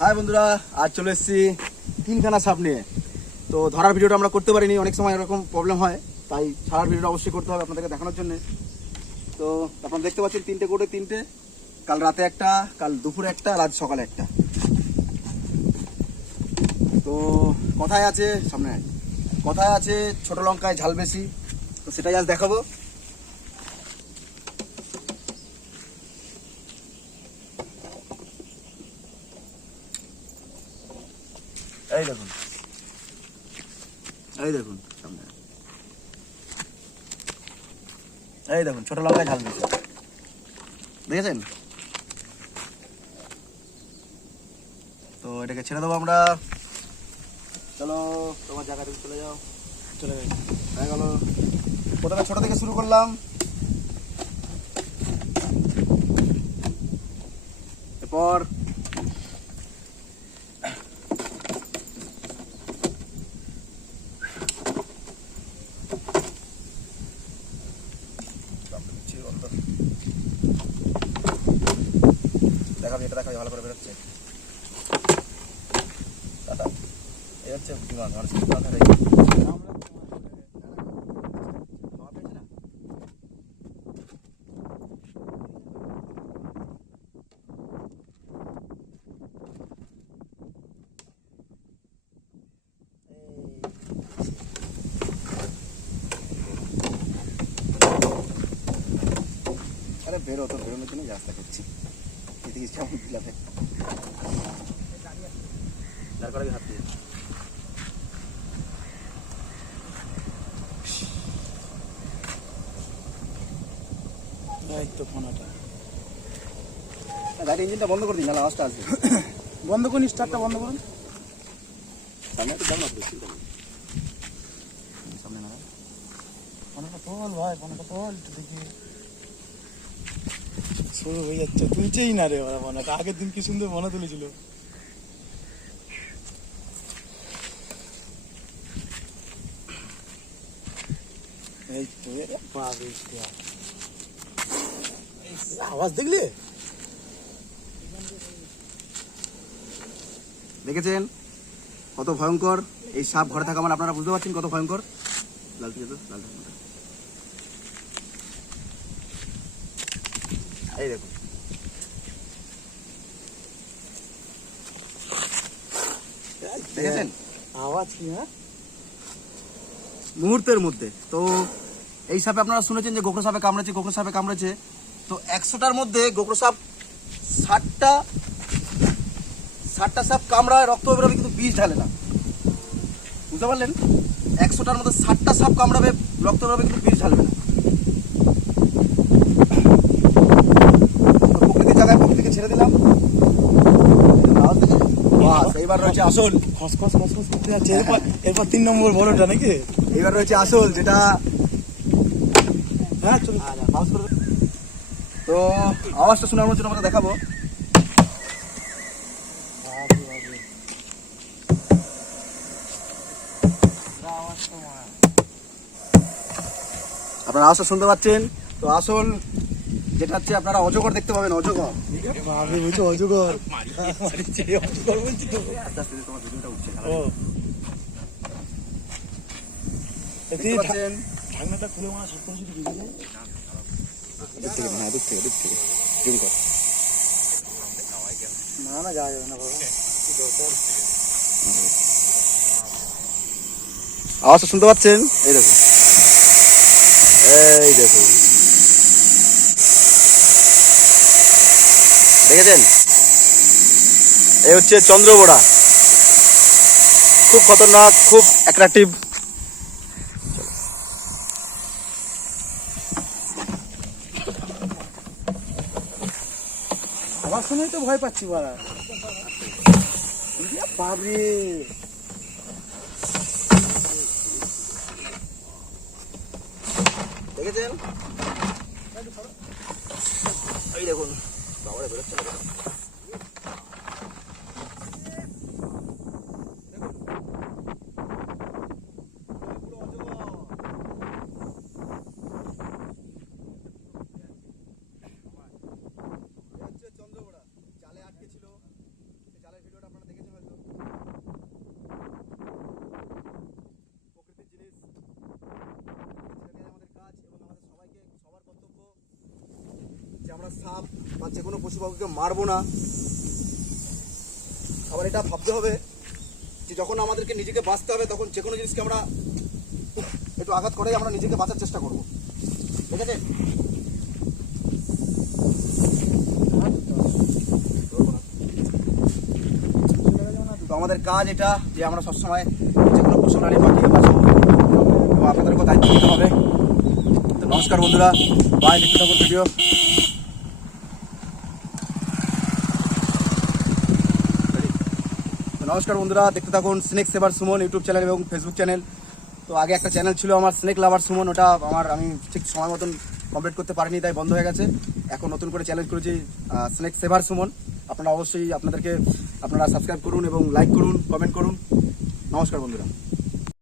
High বন্ধুরা, আজ চলে এসেছি তিনখানা সাপ নিয়ে। তো ধরার ভিডিওটা আমরা করতে পারিনি, অনেক সময় এরকম প্রবলেম হয়, তাই ছাড়ার ভিডিওটা অবশ্যই করতে হবে আপনাদেরকে দেখানোর জন্য। তো আপনারা দেখতে পাচ্ছেন তিনটে করে তিনটে, কাল রাতে একটা, কাল দুপুরে একটা, আর আজ সকালে একটা। তো কথায় আছে সামনে, কথায় আছে ছোট লঙ্কায় ঝাল বেশি, তো সেটাই আজ দেখাবো। এই দেখুন, এই দেখুন সামনে, এই দেখুন ছোট লঙ্কায় ঝাল বেশি, দেখেছেন? তো এটাকে ছেড়ে দেবো আমরা। চলো তোমার জায়গা থেকে চলে যাও। চলে গেল। প্রথমে ছোট থেকে শুরু করলাম, এরপর দেখাবি, এটা দেখাবি ভালো করে বেরোচ্ছে। এই হচ্ছে বিমান, আরে বেরো তো, বেরোনোর জন্য রাস্তা করছি। এদিকে কেমন দিলাম দাঁড় করাবি হাত দিয়ে। তো ফোনটা গাড়ি ইঞ্জিনটা বন্ধ করে দিন, নাহলে আওয়াজটা আসবে। বন্ধ করুন, স্টার্টটা বন্ধ করুন। সামনে একটু যাও না, সামনে না ফোনটা তোল ভাই, ফোনটা তোল দেখি। শুরু হয়ে যাচ্ছে, তুলছেই না রে ওরা ফোনটা। আগের দিন কি সুন্দর ফোনা তুলেছিল। এই তো আওয়াজ দেখলে? দেখেছেন কত ভয়ঙ্কর এই সাপ ঘরে থাকা, মানে আপনারা বুঝতে পারছেন কত ভয়ঙ্কর। এই দেখুন, দেখেছেন আওয়াজ কি? হ্যাঁ, মুহূর্তের মধ্যে। তো এই সাপে আপনারা শুনেছেন যে গোখরো সাপে কামড়েছে, গোখরো সাপে কামড়েছে। তো 100টার মধ্যে গোখরো সাপ 60টা সাপ কামড়ায়, রক্ত বেরোবে, কিন্তু বিষ ঢালে না। বুঝতে পারলেন? 100টার মধ্যে 60টা সাপ কামড়াবে, রক্ত বেরোবে, কিন্তু বিষ ঢালবে না। প্রকৃতির জায়গায় প্রকৃতিকে ছেড়ে দিলাম। এইবার রয়েছে আসল, খসখস খসখস করতে যাচ্ছে। এরপর 3 নম্বর বড়টা নাকি? এইবার রয়েছে আসল, যেটা হ্যাঁ চলো। তো আওয়াজটা শোনার জন্য আমরা দেখাবো। আপনারা আওয়াজটা শুনতে পাচ্ছেন। তো আসল যেটা হচ্ছে, আপনারা অজগর দেখতে পাবেন, অজগর। আমি বলছি অজগর। তোমার ভিডিওটা উঠছে, ঢাকনাটা খুলে মনে সব করে যদি দিক থেকে জুম কর। না যাওয়া যাবে না বাবা। আওয়াজটা শুনতে পাচ্ছেন? এই দেখুন, এই দেখুন, দেখেছেন? এই হচ্ছে চন্দ্রবোড়া, খুব খতরনাক, খুব অ্যাট্রাকটিভ। আবার শুনেই তো ভয় পাচ্ছি বাড়া। বাবরে, দেখেছেন? এই দেখুন, বাবারে বেরোচ্ছে না। চন্দ্রবোড়া জালে আটকে ছিল, জালের ভিডিওটা আমরা সাপ বা যে কোনো পশু পাখিকে মারবো না। আবার এটা ভাবতে হবে যে যখন আমাদেরকে নিজেকে বাঁচতে হবে তখন যে কোনো জিনিসকে আমরা একটু আঘাত করেই আমরা নিজেকে বাঁচার চেষ্টা করব, ঠিক আছে? তো আমাদের কাজ এটা যে আমরা সবসময় যে কোনো পশু প্রাণী পাখিকে বাঁচাবো এবং আপনাদেরকেও দায়িত্ব নিতে হবে। তো নমস্কার বন্ধুরা, বাই, দেখতে থাকুন ভিডিও। তো নমস্কার বন্ধুরা, দেখতে থাকুন স্নেক সেভার সুমন ইউটিউব চ্যানেল এবং ফেসবুক চ্যানেল। তো আগে একটা চ্যানেল ছিল আমার স্নেক লাভার সুমন, ওটা আমি ঠিক সময় মতন কমপ্লিট করতে পারিনি, তাই বন্ধ হয়ে গেছে। এখন নতুন করে চ্যালেঞ্জ করেছি স্নেক সেভার সুমন। আপনারা অবশ্যই আপনারা সাবস্ক্রাইব করুন এবং লাইক করুন, কমেন্ট করুন। নমস্কার বন্ধুরা।